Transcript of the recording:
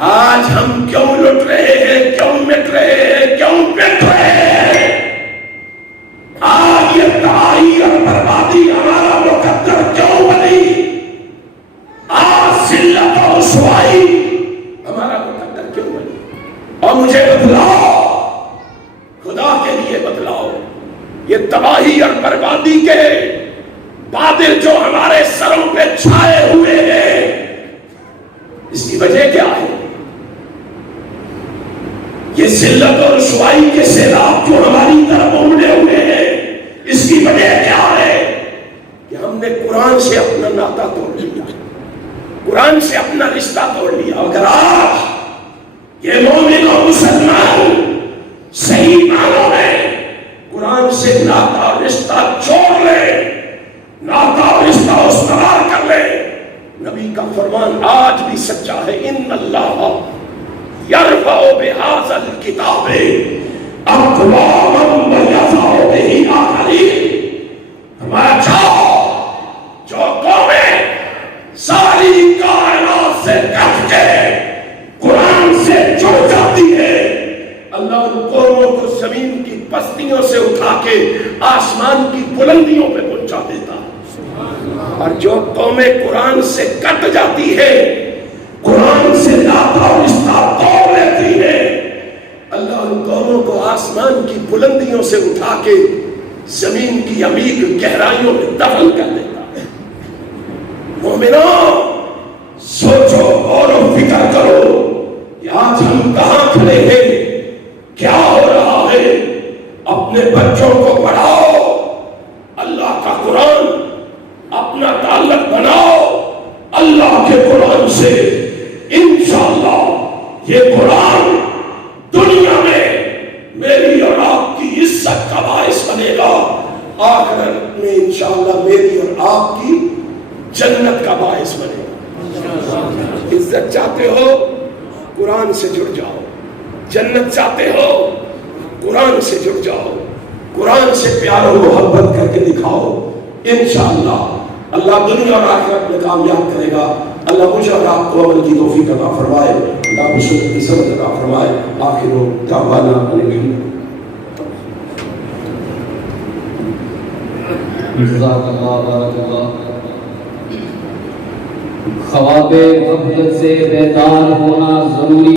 آج ہم کیوں لٹ رہے ہیں، کیوں مٹ رہے ہیں، کیوں پٹ رہے ہیں؟ آج یہ تباہی اور بربادی ہمارا مقدر کیوں بنی؟ آج ذلت اور رسوائی ہمارا مقدر کیوں بنی؟ اور مجھے بتلاؤ، خدا کے لیے بتلاؤ، یہ تباہی اور بربادی کے بادل جو ہمارے سروں پہ چھائے ہوئے ہیں، اس کی وجہ کیا ہے؟ یہ ذلت اور رسوائی کے سیلاب جو ہماری طرف امڑے ہوئے ہیں، اس کی وجہ کیا ہے؟ کہ ہم نے قرآن سے اپنا ناطہ توڑ لیا، قرآن سے اپنا رشتہ توڑ لیا۔ اگر آج یہ مومن اور مسلمان صحیح معنوں میں قرآن سے ناطہ اور رشتہ جوڑ لے، ناطہ اور رشتہ استوار کر لے، نبی کا فرمان آج بھی سچا ہے، ان اللہ یرفع بہذا الکتاب اقواما ویضع بہ آخرین۔ ہمارا جو قومیں ساری کائنات سے کٹ کے قرآن سے جڑ جاتی ہے، اللہ ان قوموں کو زمین کی پستیوں سے اٹھا کے آسمان کی بلندیوں پہ پہنچا دیتا ہے۔ اور جو قومیں قرآن سے کٹ جاتی ہے، قرآن سے ناطہ اور رشتہ توڑ لیتی ہے، اللہ ان قوموں کو آسمان کی بلندیوں سے اٹھا کے زمین کی عمیق گہرائیوں میں دفن کر دیتا ہے۔ مومنوں، سوچو اور فکر کرو کہ آج ہم کہاں کھڑے ہیں، کیا ہو رہا ہے؟ اپنے بچوں کو پڑھاؤ اللہ کا قرآن، اپنا تعلق بناؤ اللہ کے قرآن سے۔ انشاءاللہ یہ قرآن دنیا میں میری اور آپ کی عزت کا باعث بنے گا، آخرت میں انشاءاللہ میری اور آپ کی جنت کا باعث بنے گا۔ عزت چاہتے ہو قرآن سے جڑ جاؤ، جنت چاہتے ہو قرآن سے جڑ جاؤ، قرآن سے پیار و محبت کر کے دکھاؤ، انشاءاللہ اللہ دنیا اور آخرت میں کامیاب کرے گا۔ اللہ مجھے اور آپ کو عمل کی توفیق عطا فرمائے، اللہ بشرت کی سمجھ عطا فرمائے۔ آخر دعوانا جزاک اللہ، بارک اللہ۔ خواب غفلت سے بیدار ہونا ضروری